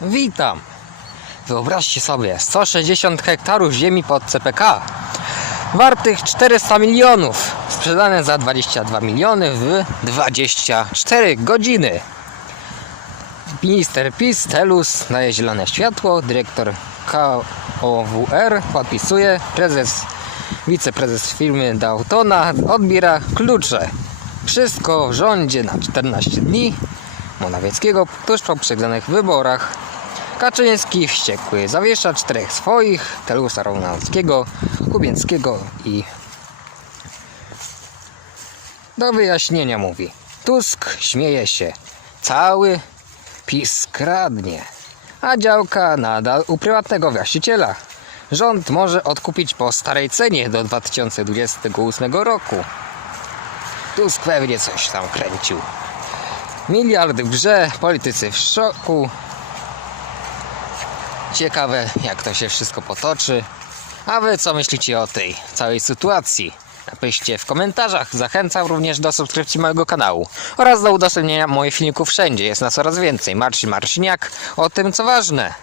Witam! Wyobraźcie sobie, 160 hektarów ziemi pod CPK, wartych 400 milionów, sprzedane za 22 miliony w 24 godziny. Minister PiS, Telus daje zielone światło, dyrektor KOWR podpisuje, prezes, wiceprezes firmy Dautona odbiera klucze. Wszystko w rządzie na 14 dni Morawieckiego tuż po przegranych wyborach. Kaczyński wściekły zawiesza czterech swoich, Telusa Romanowskiego, Kubińskiego i do wyjaśnienia mówi. Tusk śmieje się. Cały PiS kradnie, a działka nadal u prywatnego właściciela. Rząd może odkupić po starej cenie do 2028 roku. Tusk pewnie coś tam kręcił. Miliard w grze, politycy w szoku. Ciekawe, jak to się wszystko potoczy. A wy co myślicie o tej całej sytuacji? Napiszcie w komentarzach. Zachęcam również do subskrypcji mojego kanału oraz do udostępnienia moich filmików wszędzie. Jest nas coraz więcej. Marcin Marciniak o tym, co ważne.